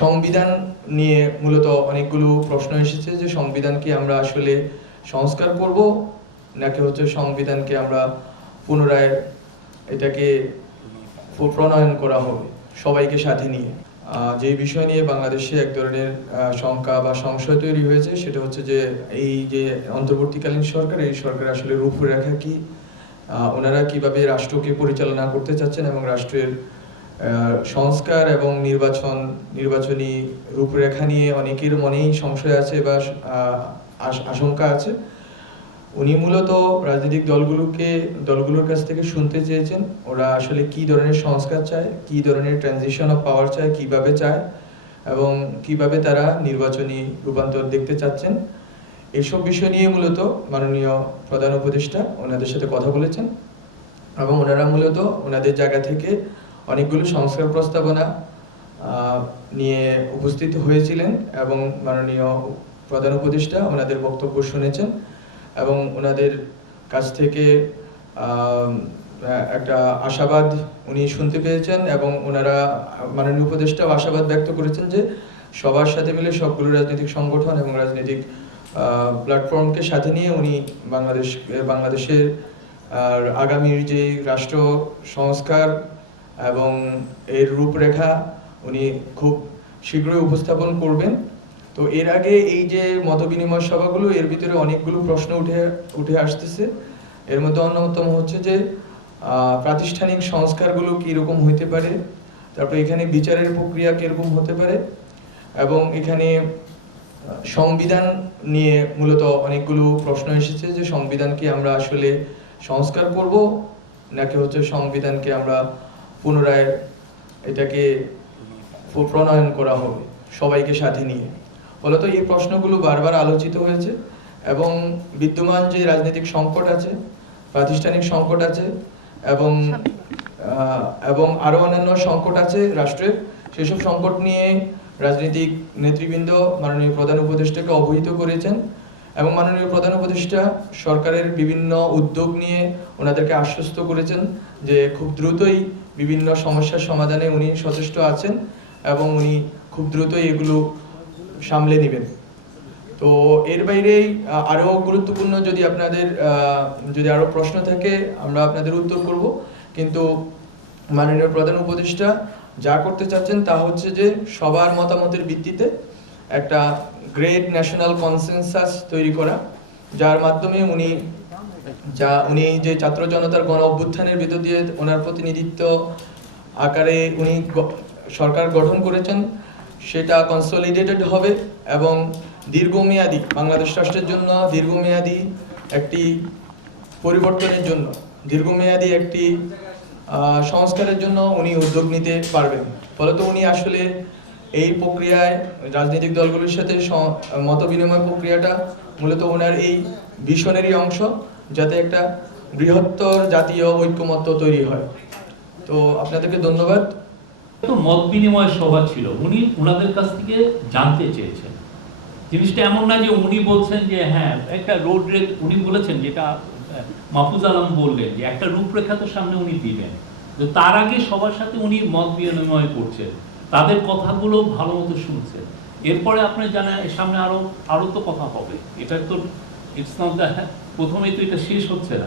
সংবিধান নিয়ে মূলত অনেকগুলো প্রশ্ন এসেছে যে সংবিধানকে আমরা আসলে সংস্কার করব, নাকি হচ্ছে সংবিধানকে আমরা পুনরায় এটাকে প্রণয়ন করা হবে সবাইকে সাথে নিয়ে। যে বিষয় নিয়ে বাংলাদেশে এক ধরনের শঙ্কা বা সংশয় তৈরি হয়েছে সেটা হচ্ছে যে এই যে অন্তর্বর্তীকালীন সরকার, এই সরকার আসলে রূপরেখা কি? ওনারা কীভাবে রাষ্ট্রকে পরিচালনা করতে চাচ্ছেন এবং রাষ্ট্রের সংস্কার এবং নির্বাচন, নির্বাচনী রূপরেখা নিয়ে অনেকের মনেই সংশয় আছে বা আশঙ্কা আছে। উনি মূলত রাজনৈতিক দলগুলোকে, দলগুলোর কাছ থেকে শুনতে চেয়েছেন। ওরা আসলে কি ধরনের সংস্কার চায়, কি ধরনের ট্রানজিশন অফ পাওয়ার চায়, কীভাবে চায় এবং কীভাবে তারা নির্বাচনী রূপান্তর দেখতে চাচ্ছেন। এসব বিষয় নিয়ে মূলত মাননীয় প্রধান উপদেষ্টা ওনাদের সাথে কথা বলেছেন এবং ওনারা মূলত ওনাদের জায়গা থেকে অনেকগুলো সংস্কার প্রস্তাবনা নিয়ে উপস্থিত হয়েছিলেন এবং মাননীয় প্রধান উপদেষ্টা ওনাদের বক্তব্য শুনেছেন এবং ওনাদের কাছ থেকে একটা আশাবাদ উনি শুনতে পেয়েছেন এবং ওনারা, মাননীয় উপদেষ্টাও আশাবাদ ব্যক্ত করেছেন যে সবার সাথে মিলে সবগুলো রাজনৈতিক সংগঠন এবং রাজনৈতিক প্ল্যাটফর্মকে সাথে নিয়ে উনি বাংলাদেশ, বাংলাদেশের আগামীর যে রাষ্ট্র সংস্কার এবং এর রূপরেখা উনি খুব শীঘ্রই উপস্থাপন করবেন। তো এর আগে এই যে মতবিনিময় সভাগুলো, এর ভিতরে অনেকগুলো প্রশ্ন উঠে উঠে আসতেছে। এর মধ্যে অন্যতম হচ্ছে যে প্রাতিষ্ঠানিক সংস্কারগুলো কীরকম হইতে পারে, তারপর এখানে বিচারের প্রক্রিয়া কীরকম হতে পারে, এবং এখানে সংবিধান নিয়ে মূলত অনেকগুলো প্রশ্ন এসেছে যে সংবিধানকে আমরা আসলে সংস্কার করব, নাকি হচ্ছে সংবিধানকে আমরা পুনরায় এটাকে প্রণয়ন করা হবে সবাইকে সাথে নিয়ে। ফলত এই প্রশ্নগুলো বারবার আলোচিত হয়েছে এবং বিদ্যমান যে রাজনৈতিক সংকট আছে, প্রাতিষ্ঠানিক সংকট আছে এবং এবং আরও অন্যান্য সংকট আছে রাষ্ট্রের, সেসব সংকট নিয়ে রাজনৈতিক নেতৃবৃন্দ মাননীয় প্রধান উপদেষ্টাকে অবহিত করেছেন এবং মাননীয় প্রধান উপদেষ্টা সরকারের বিভিন্ন উদ্যোগ নিয়ে ওনাদেরকে আশ্বস্ত করেছেন। যে খুব দ্রুতই বিভিন্ন সমস্যার সমাধানে উনি সচেষ্ট আছেন এবং উনি খুব দ্রুতই এগুলো সামলে নেবেন। তো এর বাইরে আহ, আরও গুরুত্বপূর্ণ যদি আপনাদের যদি আরও প্রশ্ন থাকে আমরা আপনাদের উত্তর করব। কিন্তু মাননীয় প্রধান উপদেষ্টা যা করতে চাচ্ছেন তা হচ্ছে যে সবার মতামতের ভিত্তিতে একটা গ্রেট ন্যাশনাল কনসেনসাস তৈরি করা যার মাধ্যমে উনি যা উনি যে ছাত্র জনতার গণ অভ্যুত্থানের ভিতর দিয়ে ওনার প্রতিনিধিত্ব আকারে উনি সরকার গঠন করেছেন, সেটা কনসলিডেটেড হবে এবং দীর্ঘমেয়াদী, বাংলাদেশ রাষ্ট্রের জন্য দীর্ঘমেয়াদী একটি পরিবর্তনের জন্য, দীর্ঘমেয়াদী একটি সংস্কারের জন্য উনি উদ্যোগ নিতে পারবেন। ফলত উনি আসলে এই প্রক্রিয়ায় রাজনৈতিক দলগুলোর সাথে মত বিনিময় প্রক্রিয়াটা মূলত ওনার এই ভিশনেরই অংশ। যাতে একটা বৃহত্তর জাতীয় ঐক্যমত্য তৈরি হয়। তো আপনাদেরকে ধন্যবাদ। তো মত বিনিময় সভা ছিল। উনি ওনাদের কাছ থেকে জানতে চেয়েছেন। জিনিসটা এমন না যে উনি বলছেন যে হ্যাঁ একটা রোড রেল উনি বলেছেন যেটা মাহফুজ আলম বললেন যে একটা রূপরেখা তো সামনে উনি দিবেন। তো তার আগে সবার সাথে উনি মত বিনিময় করছেন। তাদের কথাগুলো ভালো মতো শুনছেন। এরপরে আপনি জানেন সামনে আরও আরও তো কথা হবে। এটা তো ইটস প্রথমেই তো এটা শেষ হচ্ছে না।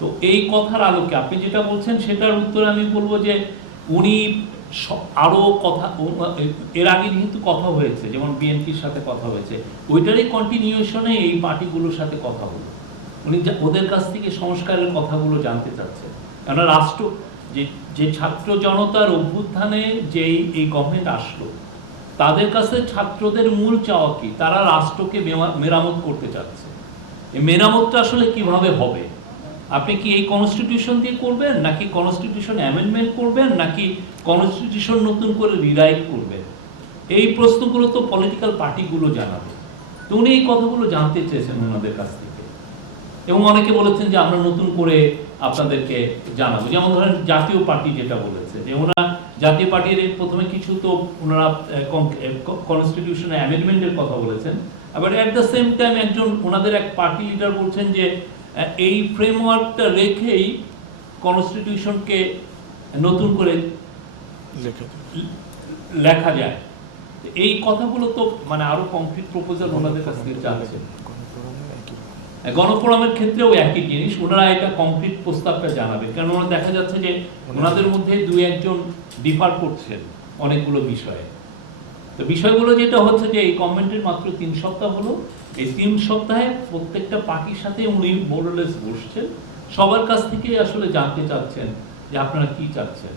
তো এই কথার আলোকে আপনি যেটা বলছেন, সেটার উত্তর আমি বলব যে উনি স- আরও কথা এর আগে যেহেতু কথা হয়েছে, যেমন বিএনপির সাথে কথা হয়েছে, ওইটারই কন্টিনিউশনে এই পার্টিগুলোর সাথে কথা হলো। উনি ওদের কাছ থেকে সংস্কারের কথাগুলো জানতে চাচ্ছেন কেননা রাষ্ট্র, যে যে ছাত্র জনতার অভ্যুত্থানে যেই, এই গভর্নমেন্ট আসলো, তাদের কাছে ছাত্রদের মূল চাওয়া কি? তারা রাষ্ট্রকে মেরামত করতে চাচ্ছে। এই মেরামতটা আসলে কীভাবে হবে? আপনি কি এই কনস্টিটিউশন দিয়ে করবেন, নাকি কনস্টিটিউশন অ্যামেন্ডমেন্ট করবেন, নাকি কনস্টিটিউশন নতুন করে রিরাইট করবেন? এই প্রশ্নগুলো তো পলিটিক্যাল পার্টিগুলো জানাবে। তো উনি এই কথাগুলো জানতে চেয়েছেন ওনাদের কাছ থেকে। এবং অনেকে বলেছেন যে আমরা নতুন করে আপনাদেরকে জানাব। যেমন ধরেন জাতীয় পার্টি যেটা বলেছে, যে ওনারা জাতীয় পার্টির প্রথমে কিছু তো ওনারা কনস্টিটিউশনে অ্যামেন্ডমেন্টের কথা বলেছেন। আবার অ্যাট দ্য সেম টাইম একজন ওনাদের এক পার্টি লিডার বলছেন যে এই ফ্রেমওয়ার্কটা রেখেই কনস্টিটিউশনকে নতুন করে লেখা যায়। এই কথাগুলো তো মানে আরও কংক্রিট প্রপোজাল ওনাদের কাছ থেকে চাচ্ছে। গণফোরামের ক্ষেত্রেও একই জিনিস। ওনারা এটা কংক্রিট প্রস্তাবটা জানাবে। কারণ ওনারা দেখা যাচ্ছে যে ওনাদের মধ্যে দু একজন ডিফার করছেন অনেকগুলো বিষয়ে। তো বিষয়গুলো যেটা হচ্ছে যে এই কমেন্টের মাত্র তিন সপ্তাহ হলো, এই তিন সপ্তাহে প্রত্যেকটা পার্টির সাথে উনি বোর্ডলেস বসছেন। সবার কাছ থেকে আসলে জানতে চাচ্ছেন যে আপনারা কি চাচ্ছেন।